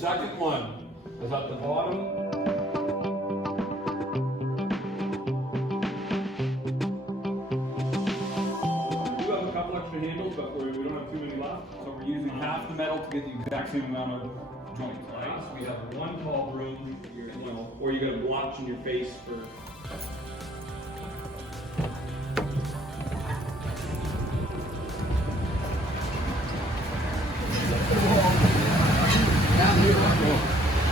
second one is at the bottom. We do have a couple extra handles, but we don't have too many left. So we're using half the metal to get the exact same amount of joints, right? So we have one tall broom, or you got a blotch in your face for.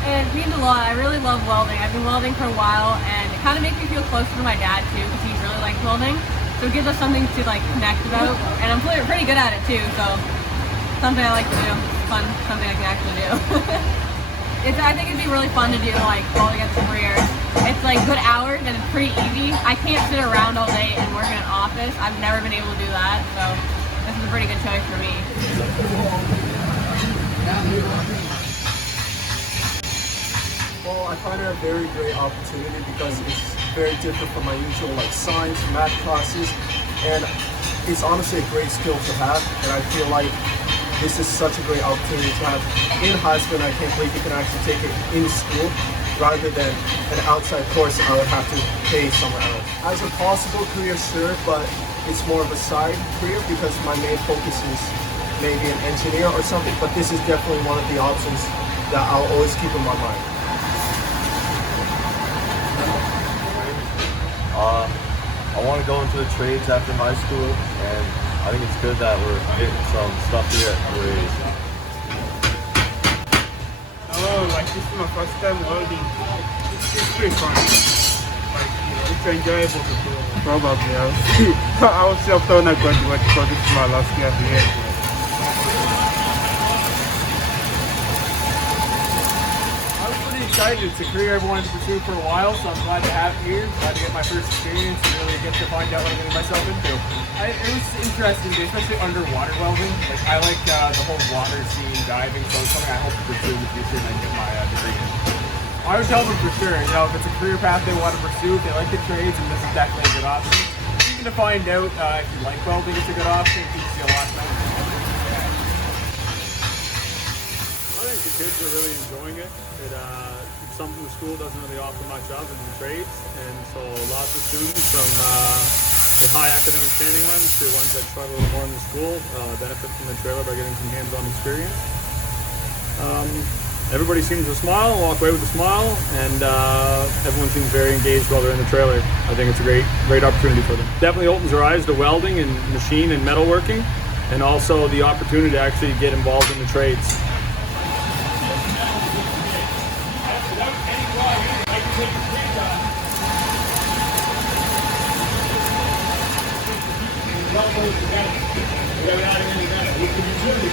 It means a lot. I really love welding. I've been welding for a while, and it kind of makes me feel closer to my dad too, because he really likes welding. So it gives us something to like connect about, and I'm pretty good at it too. So something I like to do. Fun, something I can actually do. I think it'd be really fun to do like welding as a career. It's like good hours and it's pretty easy. I can't sit around all day and work in an office. I've never been able to do that, so this is a pretty good choice for me. Well, I find it a very great opportunity because it's very different from my usual like science, math classes, and it's honestly a great skill to have. And I feel like this is such a great opportunity to have in high school, and I can't believe you can actually take it in school rather than an outside course I would have to pay somewhere else. As a possible career, sure, but it's more of a side career because my main focus is maybe an engineer or something, but this is definitely one of the options that I'll always keep in my mind. I want to go into the trades after high school, and I think it's good that we're getting some stuff here at Raise. Oh, like this is my first time welding. It's pretty fun. Like, it's enjoyable to do. Probably, I was self-taught when I graduated because this is my last year here. Excited. It's a career I've wanted to pursue for a while, so I'm glad to have it here. Glad to get my first experience and really get to find out what I'm getting myself into. It was interesting, especially underwater welding. Like I like the whole water scene, diving, so it's something I hope to pursue in the future and then get my degree in. I would tell them for sure, if it's a career path they want to pursue, if they like the trades, and this is definitely a good option. Even to find out if you like welding, it's a good option. It teaches you a lot of things. I think the kids are really enjoying it. It's something the school doesn't really offer much of in the trades, and so lots of students from the high academic standing ones to ones that struggle a little more in the school benefit from the trailer by getting some hands-on experience. Everybody seems to smile, walk away with a smile, and everyone seems very engaged while they're in the trailer. I think it's a great opportunity for them. Definitely opens their eyes to welding and machine and metalworking, and also the opportunity to actually get involved in the trades. We can use the